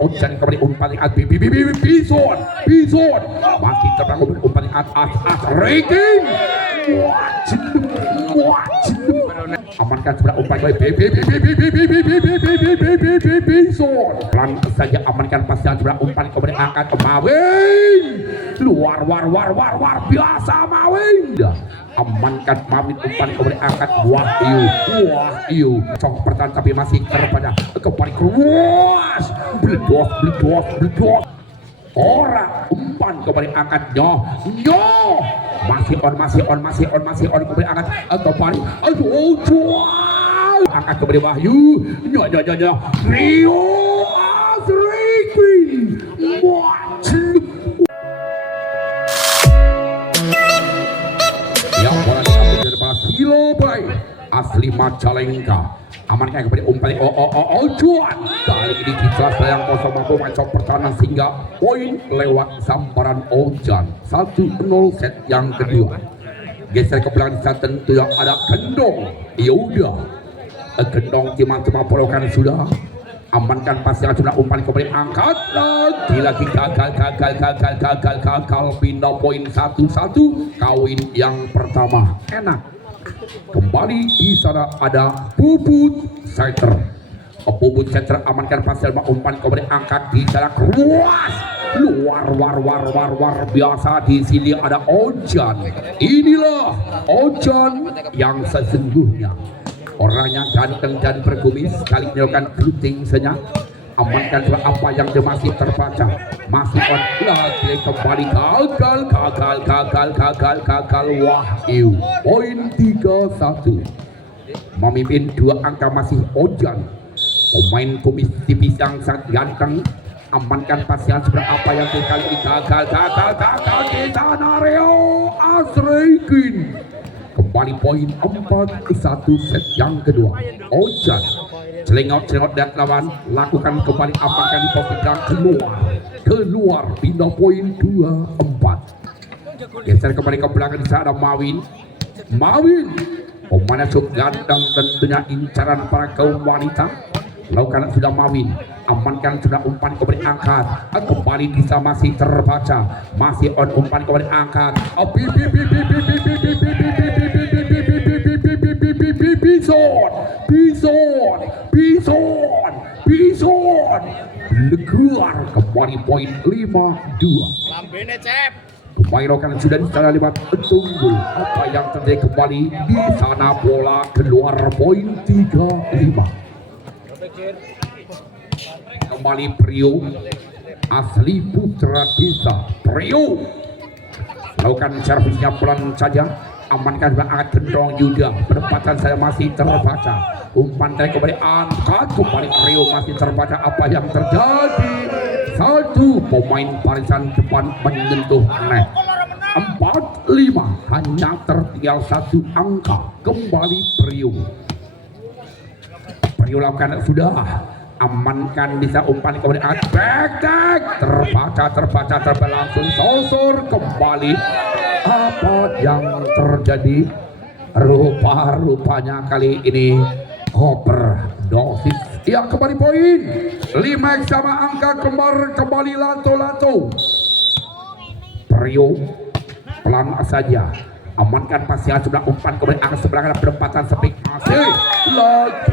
Ojan kembali umpan yang bison masih terbangun umpan yang atas ranking amankan sebelah umpan bison pelan saja amankan pasang sebelah umpan kemudian angkat ke Mawin luar biasa Mawin amankan Mawin umpan kemudian angkat Wahyu cong pertahanan tapi masih terpada kembali keluas bledos orang umpan kembali angkat nyo masih on kembali angkat kembali angkat kembali Wahyu nyo Rio Azriquin yang bola diambil dari bola Silo Bay asli Majalengka amankan kepada umpan Ojuan kali ini kita sayang kosong mampu macam pertahanan sehingga poin lewat sambaran Ojan 1-0 set yang kedua geser ke belakang saat tentu yang ada Gendong yaudah Gendong teman-teman polokan sudah amankan pasnya sudah umpan kembali angkat lagi gagal pindah poin 1-1 kawin yang pertama enak kembali di sana ada Bubut Center amankan pasal umpan kembali angkat di sana keluas luar biasa di sini ada Ojan inilah Ojan yang sesungguhnya orangnya ganteng dan berkumis sekali melakukan shooting senyap amankan apa yang dia masih terbaca masih on lagi kembali gagal Wahyu poin 3-1 memimpin 2 angka masih Ojan pemain kumis tipis yang sangat ganteng amankan pasien seberapa apa yang kali ini gagal di sana Rio Azriquin kembali poin 4-1 set yang kedua Ojan celengok dan lawan lakukan kembali amankan di posisi keluar pindah poin 2-4 geser kembali ke belakang di sana Mawin pemain cukup ganteng tentunya incaran para kaum wanita lakukan sudah Mawin amankan sudah umpan kembali angkat kembali bisa masih terbaca masih on umpan kembali angkat Bison leguar kembali poin 5-2 kembali rokan sudah di sana lewat tunggul apa yang terjadi kembali di sana bola keluar poin 3-5 kembali Prio asli putra desa Prio lakukan servisnya pelan saja amankan angkat Gendong Yuda penempatan saya masih terbaca umpan dari kembali angkat kembali Rio masih terbaca apa yang terjadi satu pemain barisan depan menyentuh net 4-5 hanya tertinggal 1 angka kembali Prio lakukan sudah amankan bisa umpan kemudian back terbaca langsung sosor kembali apa yang terjadi rupanya kali ini overdosis yang kembali poin 5 sama angka kembali lato Prio pelan saja amankan pasnya sebelah umpan kemudian angka sebelah kanan penempatan sepik masih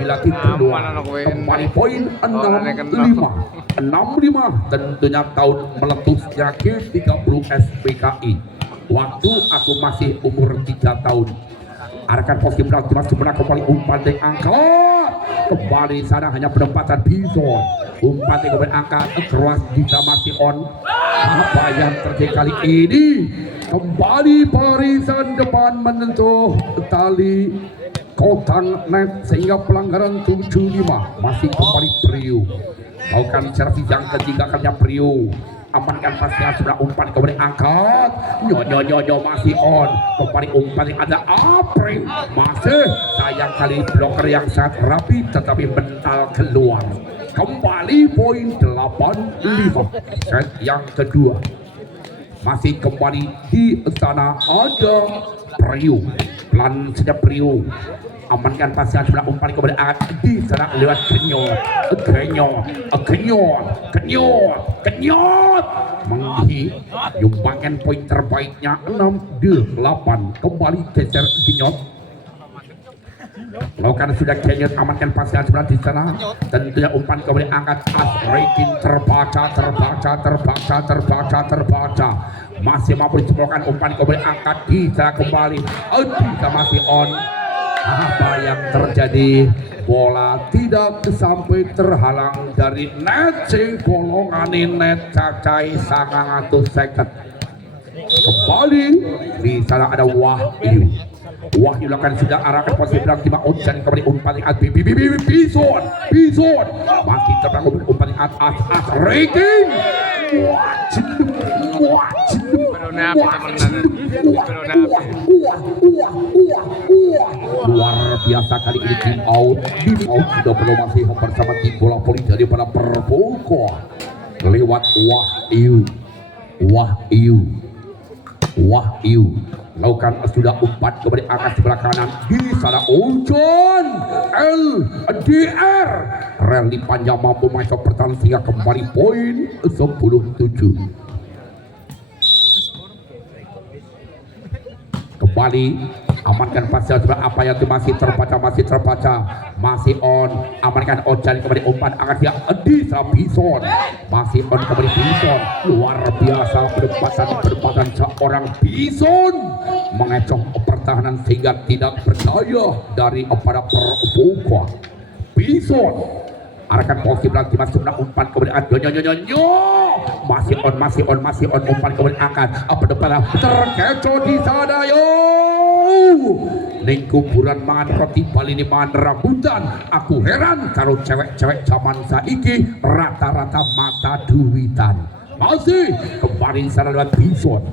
lagi keluar kembali poin 6-5 tentunya tahun meletusnya G30 SPKI waktu aku masih umur 3 tahun arahkan posisi belakang cuma sebelah kembali umpan yang angkat kembali sana hanya penempatan Bison umpan yang kemudian angkat keras bisa masih on apa yang terjadi kali ini kembali barisan depan menyentuh tali kotak net sehingga pelanggaran 75 masih kembali Prio melakukan servis yang ketiga kalinya Prio amankan pasnya sebelah umpan kemudian angkat nyo masih on kembali umpan yang ada April masih sayang kali bloker yang sangat rapi tetapi mental keluar kembali poin 8-5 set yang kedua masih kembali di sana ada Priu pelan saja Priu amankan pasien sebelah umpan kepada angkat diserang lewat kenyot menghi nyumbangkan poin terbaiknya 6-8 kembali geser kenyot lakukan sudah kenyot amankan pasien sebelah di sana tentunya umpan kepada angkat Asrekin terbaca masih mampu dicemplungkan umpan kepada angkat bisa kembali bisa masih on. Apa yang terjadi? Bola tidak sampai terhalang dari net sing bolongan net cacai 100 second. Kembali di sana ada Wahyu lakukan sudah arahkan posisi belakang tiba Ojan kembali umpan yang Bison masih terbangun umpan yang atas ranking luar biasa kali ini tim out sudah belum masih bersama tim bola voli daripada Perboko lewat Wahyu lakukan sudah umpan kembali angkat sebelah kanan di sana Ojan LDR rally panjang mampu masuk pertahanan sehingga kembali poin 10-7 kembali amankan pasal sebelah apa yang masih terbaca masih on amankan Ojan kembali umpan akan dia Adisa Bison masih on kembali Bison luar biasa pendapatan seorang Bison mengecoh pertahanan sehingga tidak berdaya dari para Perboko Bison arahkan posisi belakang tiba sebelah umpan kembali masih on umpan kembali angkat depan terkecoh di sana ning kuburan mangan roti Bali ini mangan rambutan aku heran kalau cewek-cewek zaman saiki rata-rata mata duitan masih kembali sana lewat Bison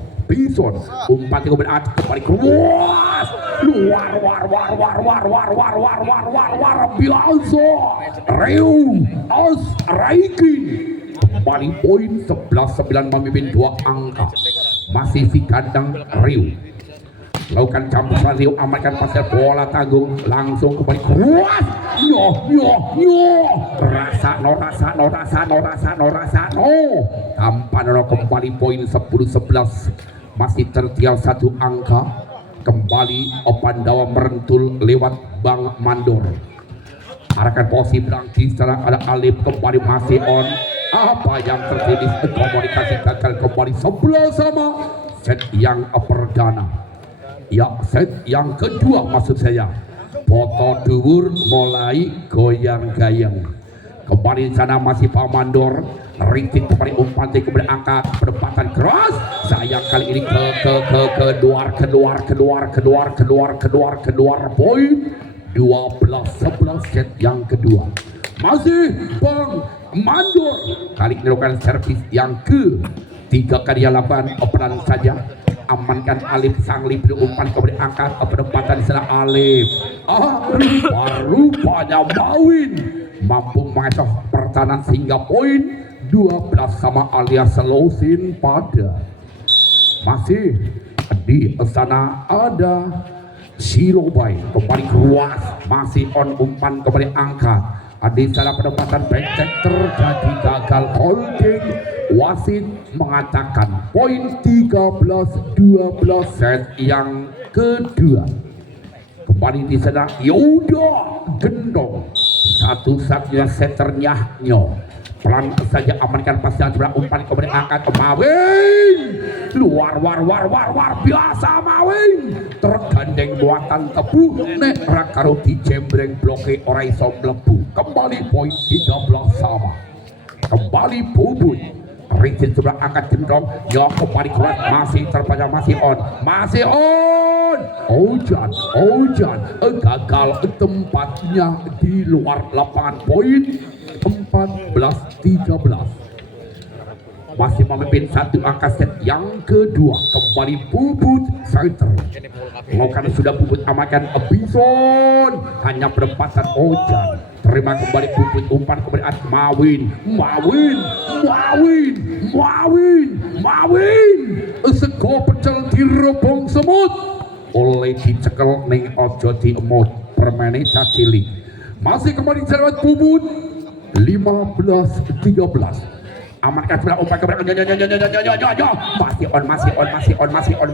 umpan kembali kembali keluas luar biasa Raikin kembali poin 11-9 memimpin 2 angka masih si kandang Riu lakukan campuran Riu amankan pasir bola tanggung langsung kembali keluas rasa tampan kembali poin 10-11 masih tertinggal 1 angka kembali Pandawa merentul lewat Bang Mandor arahkan posisi belakang di sana ada Alif kembali masih on apa yang terjadi komunikasi gagal kembali 11 sama set yang perdana set yang kedua maksud saya foto dhuwur mulai goyang-gayang kembali di sana masih Pak Mandor rintik kembali umpan kembali angka pendapatan keras sayang kali ini keluar poin 12-11 set yang kedua masih Bang Mandor kali ini lakukan servis yang ke-3 kali yang lakukan operan saja amankan Alif Sangli beli umpan kembali angkat pendapatan di sana Alif rupanya Mawin mampu mengecoh pertahanan sehingga poin 12 sama alias Losin pada masih di sana ada Silobai kembali keluas masih on umpan kembali angkat di sana pendapatan becek terjadi gagal holding wasit mengatakan poin 13-12 set yang kedua kembali di sana Yoda Gendong satu-satunya seternya pelan saja amankan pasien sebelah umpan kemudian angkat Mawin luar biasa Mawin tergandeng buatan tebu nek rakaro di jembreng bloke ora iso mlebu kembali poin 13 sama kembali Bubut Rizin sebelah angkat gendong kembali keluar masih terbaca masih on Ojan gagal tempatnya di luar lapangan poin 14-13 masih memimpin 1 angka set yang kedua kembali Bubut center lakukan sudah Bubut amankan Bison hanya perempatan Ojan terima kembali Bubut umpan kembali Mawin sego pecel direbong semut oleh dicekel ning ojo diemut permane cacili masih kembali cerewet bubut 15-13 amankan sebelah umpan ke belakang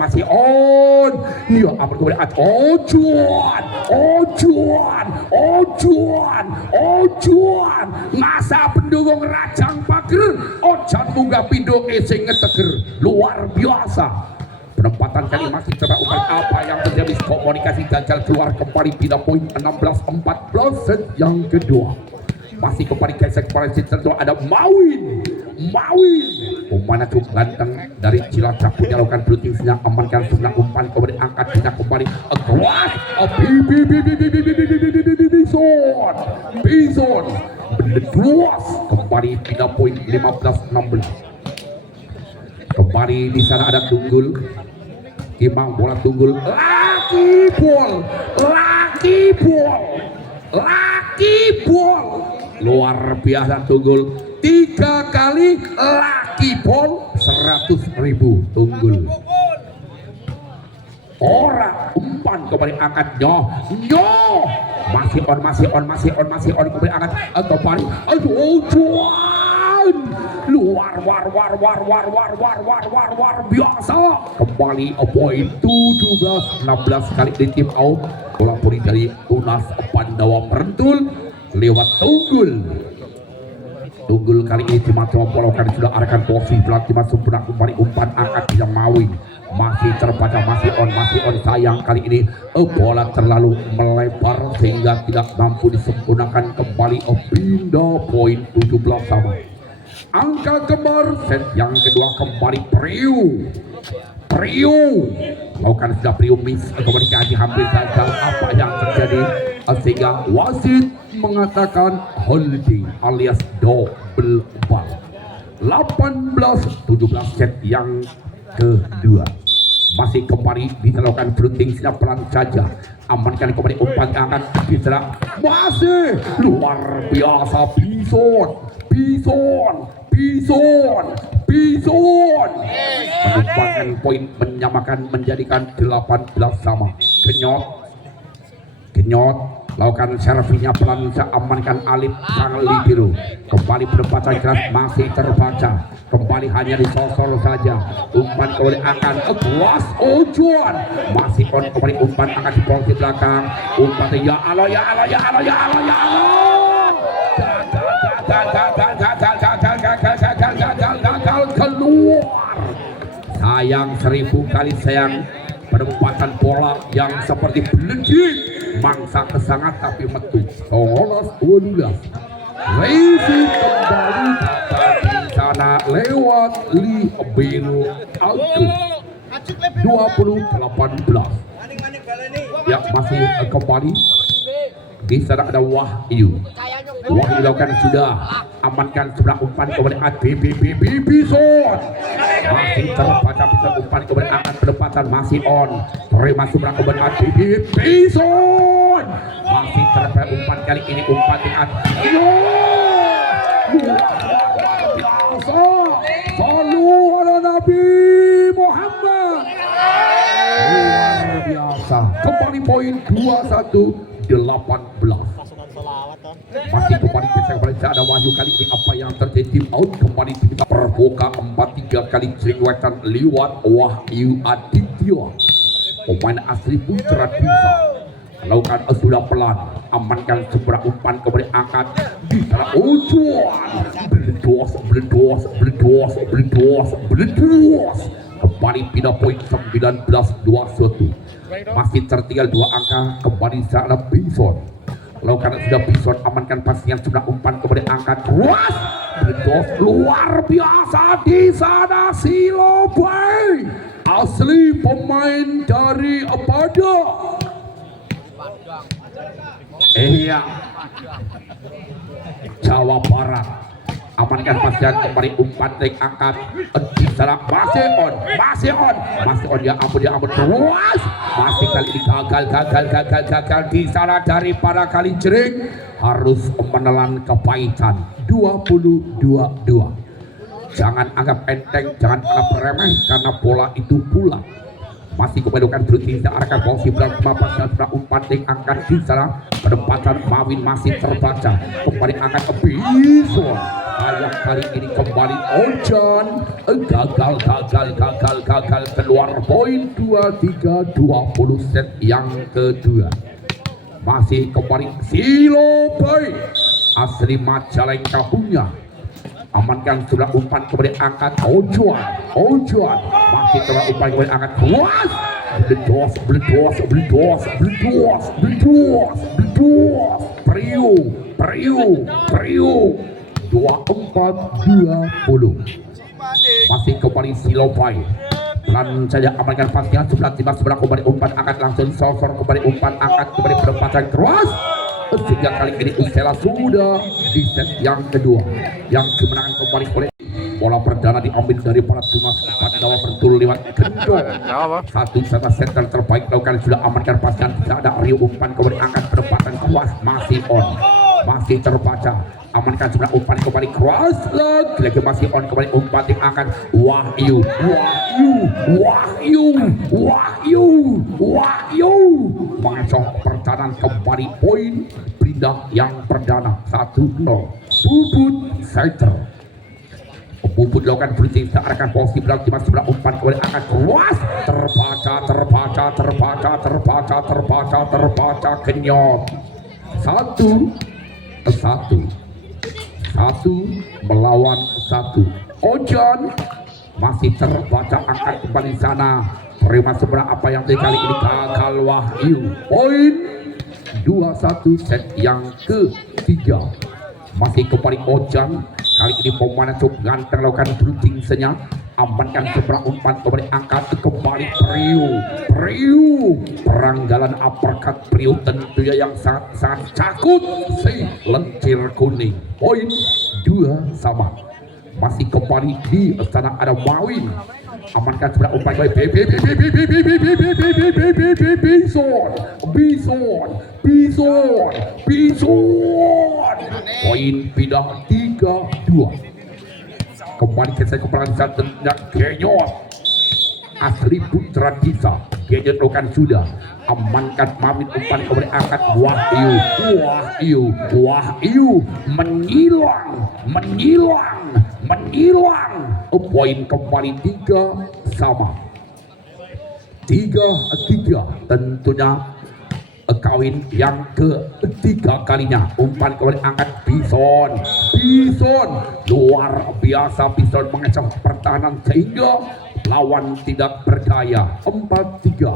masih on iya aman ke belakang ojuan masa pendukung Rajang Pager ojan munggah pindo sing ngeteger luar biasa penempatan kali masih coba umpan apa yang terjadi komunikasi gagal keluar kembali tidak poin 16-14 set yang kedua masih kembali gesek pada Cicerdo ada Mawin umpannya cukup ganteng dari Cilacap menyalurkan blue sedang amankan sebelah umpan kemudian angkat bisa kembali across Bison berdeduas kembali tidak poin 15-16 kembali di sana ada Tunggul Kimang bola Tunggul laki ball luar biasa Tunggul 3 kali laki ball 100.000 Tunggul orang umpan kembali angkat masih on kembali angkat kembali luar biasa kembali poin 17-16 kali di tim out bola puri dari Tunas Pandawa merentul lewat Tunggul kali ini cuma polokan sudah arahkan posisi pelatih masuk benak kembali umpan angkat yang Mawin masih terbaca masih on sayang kali ini bola terlalu melebar sehingga tidak mampu disempurnakan kembali pindah poin 17 sama angka kembar set yang kedua kembali Priu melakukan sudah Priu miss komunikasi hampir gagal apa yang terjadi sehingga wasit mengatakan holding alias double ball 18-17 set yang kedua masih kembali dilakukan fronting siap pelan saja amankan kembali umpan angkat bisa masih luar biasa Bison menumpangkan poin menyamakan menjadikan 18 sama Kenyot lakukan servinya pelan amankan Alif sang biru kembali penempatan keras masih terbaca kembali hanya disosor saja umpan kembali akan awas ojuan masih on kembali umpan akan di posisi belakang umpan ya Allah gagal keluar sayang 1000 kali sayang penempatan bola yang seperti belendit mangsa kesangat tapi metu 12 racing kembali di sana lewat Libero Auto 20-18 ya masih kembali di sana ada Wahyu dilakukan sudah amankan sebelah umpan kemudian Bison masih terbaca bisa umpan kemudian akan penempatan masih on terima sebelah kemudian Bison masih terbaca umpan kali ini umpan dengan biasa selalu ada Nabi Muhammad luar biasa kembali poin 21-18 masih kembali bisa ada Wahyu kali ini apa yang terjadi out kembali kita perbuka 4-3 kali jeringwetan lewat Wahyu Aditya pemain asli Putra Desa lakukan sudah pelan amankan sebelah umpan kembali angkat di sana ojuan beledos kembali pindah poin 19-21 masih tertinggal 2 angka kembali sana Bison lakukan sudah Bison amankan pastinya sebelah umpan kemudian angkat luas beledos luar biasa di sana Silobai asli pemain dari Pada iya Jawa Barat amankan pastian kembali umpan naik angkat di sana masih on ya ampun luas masih kali ini gagal di sana dari para kali jering harus menelan kepahitan 22-2 jangan anggap enteng jangan anggap remeh karena bola itu bulat masih kepedukan berhenti searahkan posisi bersama pasal umpan yang angkat di sana penempatan Mawin masih terbaca kembali angkat ke Bison ayam kali ini kembali Ojan gagal keluar poin 23-20 set yang kedua masih kembali Silobai asli Majalengka punya amankan sudah umpan kemudian angkat Ojuan masih telah umpan kemudian angkat luas bledos Priu 24-20 masih kembali Silobai pelan saja amankan pasnya sebelah tiba sebelah kembali umpan angkat langsung sosor kembali umpan angkat kembali perempatan terus sehingga kali ini Usela sudah di set yang kedua yang kemenangan kembali oleh bola perdana diambil dari para Tunas Pandawa Bentul lewat Gendong satu set terbaik lakukan sudah amankan pasnya tidak ada Rio umpan kembali angkat perempatan keras masih on masih terbaca amankan sebelah umpan kembali cross lagi masih on kembali umpan yang akan Wahyu mengecoh pertahanan kembali poin pindah yang perdana 1-0 Bubut Fighter Bubut lakukan berhenti searahkan posisi belakang di sebelah umpan kembali akan cross terbaca kenyot satu melawan satu Ojan masih terbaca angkat kembali sana terima sebelah apa yang kali ini gagal Wahyu poin 2-1 set yang ketiga masih kembali Ojan kali ini pemain cukup ganteng lakukan shooting senyap amankan sebelah umpan kembali angkat kembali Priu peranggalan uppercut Priu tentunya yang sangat cakut si lencir kuning poin 2 sama masih kembali di sana ada Mawin amankan sebelah umpan kembali Bison poin pindah 3-2 kembali ke saya keperangan satu Genyot asli putra desa Genyot lakukan sudah amankan Mamit umpan kembali angkat Wahyu menghilang poin kembali 3 sama 3-3 tentunya kawin yang ketiga kalinya umpan kembali angkat Bison luar biasa Bison mengecoh pertahanan sehingga lawan tidak berdaya 4-3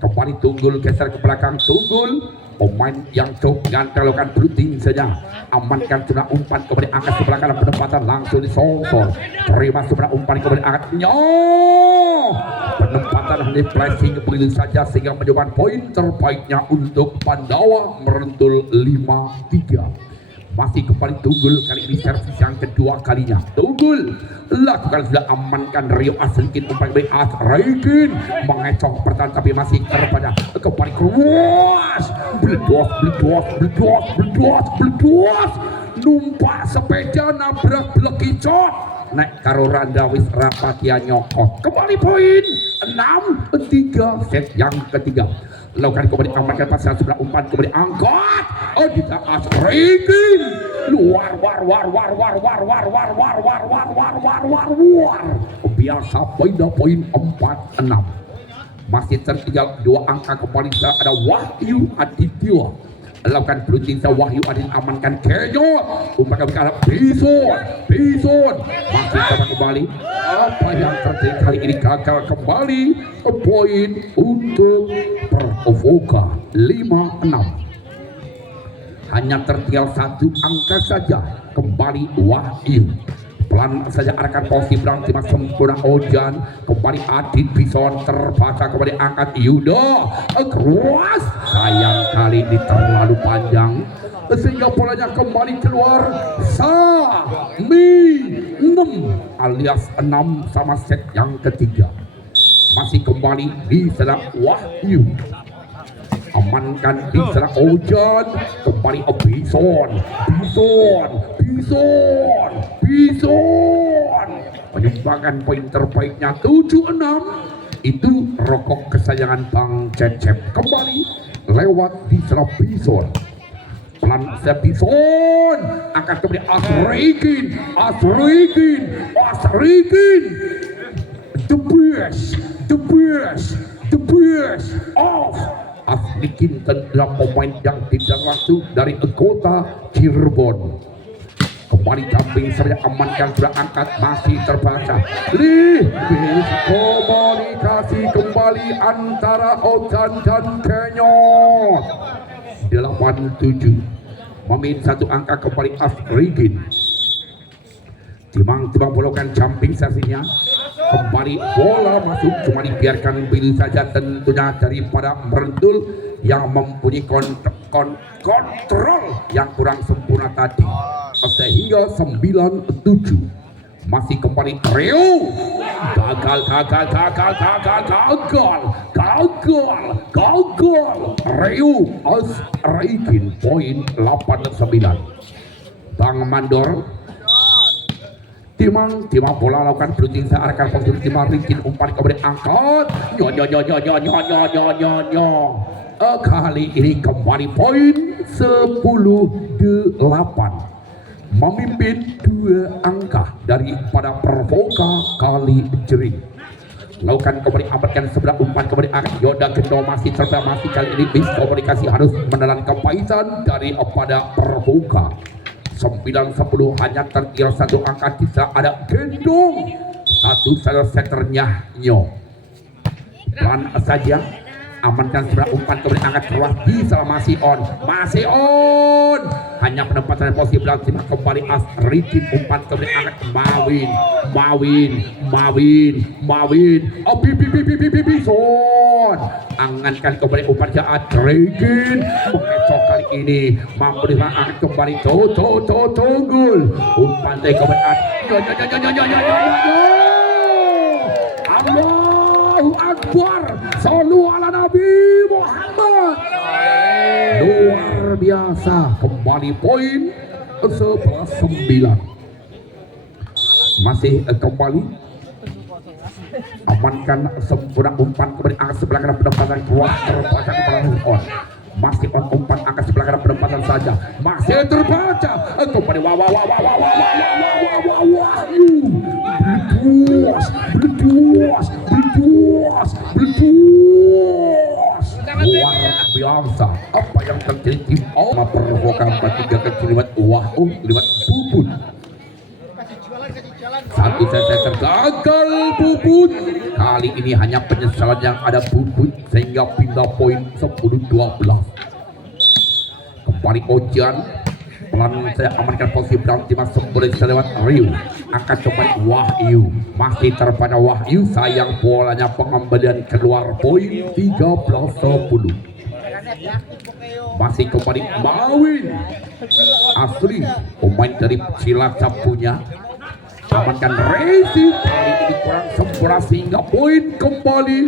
kembali Tunggul geser ke belakang Tunggul pemain yang cukup ganteng lakukan shooting saja amankan sudah umpan kembali angkat sebelah kanan penempatan langsung disosor terima sebelah umpan kembali angkat penempatan hanya flashing begitu saja sehingga menyumbang poin terbaiknya untuk Pandawa merentul 5-3 masih kembali Tunggul kali ini servis yang kedua kalinya Tunggul lakukan sudah amankan Rio Aslikin umpan kembali Asrikin mengecoh pertahanan tapi masih terbaca kembali keluas bledos numpak sepeda nabrak blekicot naik karo Randa wis rapatia nyokot kembali poin 6-3 set yang ketiga lakukan kembali amankan pasal sebelah umpan kembali angkat tidak Asrikin luar biasa poin 4-6 masih tertinggal 2 angka kembali ada Wahyu Aditya lakukan blocking Wahyu Aditya amankan Genyot umpan kembali Bison masih kembali apa yang terjadi kali ini gagal kembali poin untuk Pervoka 5-6 hanya tertinggal 1 angka saja kembali Wahyu pelan saja arahkan posisi belakang timah sempurna Ojan kembali Adit Bison terbaca kembali angkat Yuda cross sayang kali ini terlalu panjang sehingga bolanya kembali keluar Sami 6 alias 6 sama set yang ketiga masih kembali di sana Wahyu amankan di sana Ojan kembali Bison menyumbangkan poin terbaiknya 7-6 Itu rokok kesayangan Bang Cecep. Kembali lewat di sana Bison. Pelan Bison akan kembali Asrikin. The best of Asrikin adalah pemain yang tidak langsung dari kota Cirebon. Kembali jumping saya amankan, sudah angkat, masih terbaca. Komunikasi kembali antara Ojan dan Kenyot. 87 memin satu angka kembali Asrigin. Timang-timang bolokan jumping sesinya. Kembali bola masuk, cuma dibiarkan pilih saja tentunya daripada Merentul yang mempunyai kontrol yang kurang sempurna tadi. Sehingga 97 masih kembali Rio. Gagal Rio Asrikin poin 89. Bang Mandor Timang bola lakukan blocking searahkan posisi Timang Rikin umpan kemudian angkat kali ini kembali poin 10-8 memimpin 2 angka daripada Pervoka Kali Jering. Lakukan kembali amatkan sebelah umpan kemudian Yoda Gendo masih masih kali ini bis komunikasi harus menelan kepaisan daripada Pervoka. 9-10 hanya terkira 1 angka, bisa ada Gendong satu setternya Nyo. Pelan saja amankan sebelah umpan kemudian angkat keluar, bisa masih on hanya penempatan posisi belakang kembali Asrikin umpan kemudian angkat Mawin Bison angankan kembali umpan ke Asrikin mengecoh kali ini mampu diangkat kembali tunggul umpan kemudian Allahu Akbar, sallu ala Nabi Muhammad. Luar biasa, kembali poin 11-9. Masih kembali amankan sempurna umpan kemudian angkat sebelah kanan pendapatan keluar terbaca kepada on. Masih on umpan angkat sebelah kanan pendapatan saja masih terbaca kembali Bleduas luar biasa apa yang terjadi tim Pervoka 43 keciliwat lewat Bubun. Satu set gagal Bubun. Kali ini hanya penyesalan yang ada Bubun sehingga pindah poin 10-12. Kembali Ojan. Pelan saya amankan posisi berarti masuk boleh lewat Rio. Angkat kembali Wahyu. Masih terpada Wahyu. Sayang bolanya pengembalian keluar poin 13-10. Masih kembali Mawin Asri pemain dari Cilacap punya amankan racing kali ini kurang sempurna sehingga poin kembali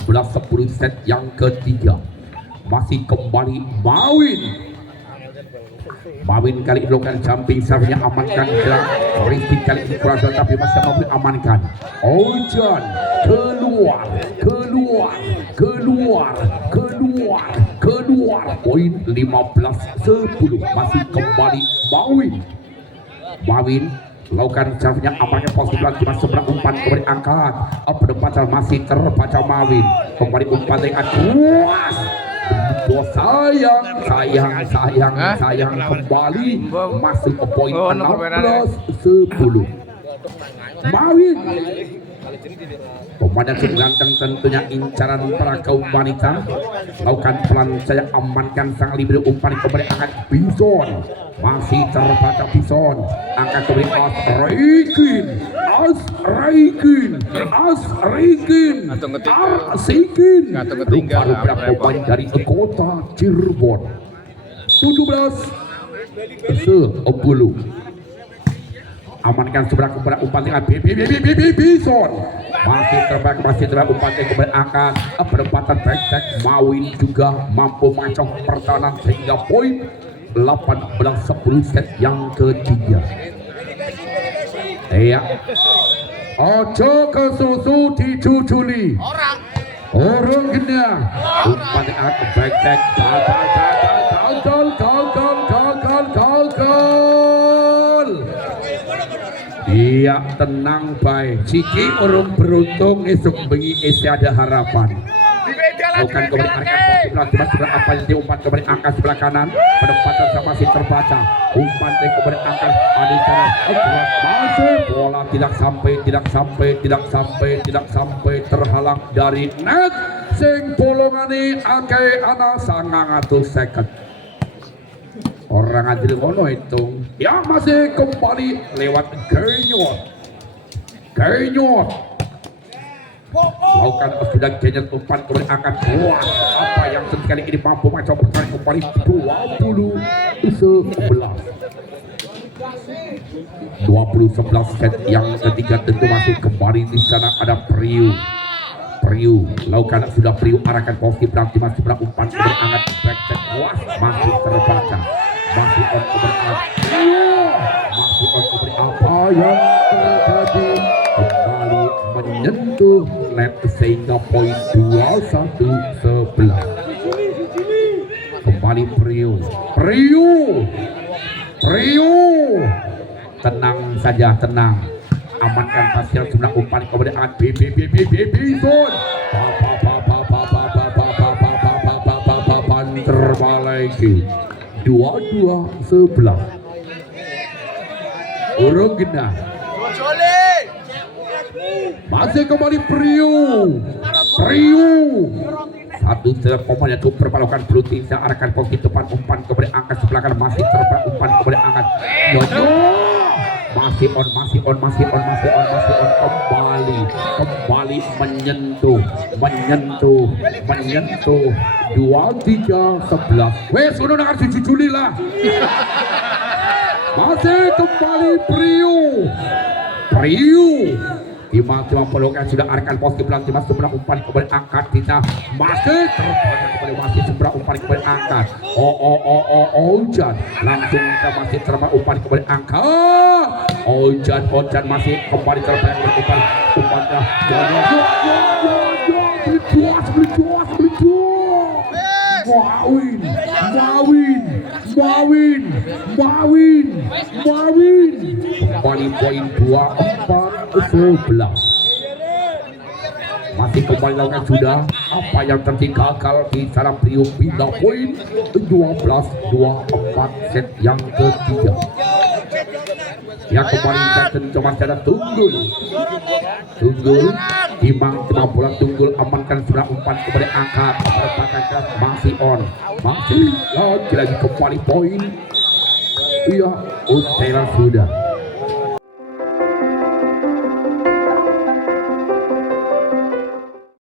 14-10 set yang ketiga. Masih kembali Mawin kali ini melakukan jumping serve-nya amankan racing kali ini kurang tapi masih Mawin amankan. Ojan keluar poin 15-10 masih kembali Mawin lakukan serve-nya amankan posisi lagi masuk sebelah umpan kembali angkat pendapatan masih terbaca Mawin kembali umpan dengan kuas. Sayang kembali masuk ke poin 16-10. Mawin pemandangan ganteng tentunya incaran para kaum wanita. Lakukan pelan saya amankan sang libero umpan kembali angkat Bison. Masih terbaca Bison. Angkat kembali Asrikin. Rupa-rupa pemain dari kota Cirebon. 17-10. Amankan sebelah kepada umpan dengan Bison. Masih terbaik umpan kepada angkat penempatan back Mawin juga mampu macam pertahanan sehingga poin 18-10 set yang ketiga. Iya. Ojo ke susu dicuculi. Orang gena. Umpan at back gagal. Iya tenang baik. Ciki orang beruntung esok bengi isi ada harapan. Bukan kembali arahkan sebelah apa yang diumpan kembali angkat sebelah kanan penempatan sama si terbaca umpan kembali angkat di sana masuk bola tidak sampai terhalang dari net sing bolongane akeh ana 900 second orang adil ngono hitung ya masih kembali lewat Genyot lakukan sudah jenis umpan kemudian akan buat apa yang sekali ini mampu mencoba pertahanan kembali 20-11 set yang ketiga tentu masih kembali di sana ada Priu lakukan sudah Priu arahkan posisi berarti masih berapa umpan kemudian angkat back set was masih terbaca masih on kemudian apa yang terjadi kembali menyentuh net sehingga poin 21-11 kembali Priu tenang saja amankan hasil sebelah umpan kemudian angkat Bison terbalik 22-11 urung gena masih kembali Priu satu pemain yang cukup berpalokan blue team yang arahkan posisi depan umpan kemudian angkat sebelah kanan masih terbang umpan kemudian angkat masih on kembali menyentuh 23-11 wes udah dengar si Juli lah masih kembali Priu Timah pelukan sudah arahkan posisi belakang Timah sebelah umpan kemudian angkat kita masih terbanyak kembali masih sebelah umpan kemudian angkat Ojan langsung kita masih terbang umpan kemudian angkat Ojan masih kembali terbang umpannya Mawin kembali poin 24-11 masih kembali lakukan sudah apa yang tertinggal di sana Priu pindah poin 12-24 set yang ketiga ya kembali coba cara tunggul Timang bola tunggul amankan sudah umpan kepada angkat pertahanan keras masih lagi kembali poin iya Utara sudah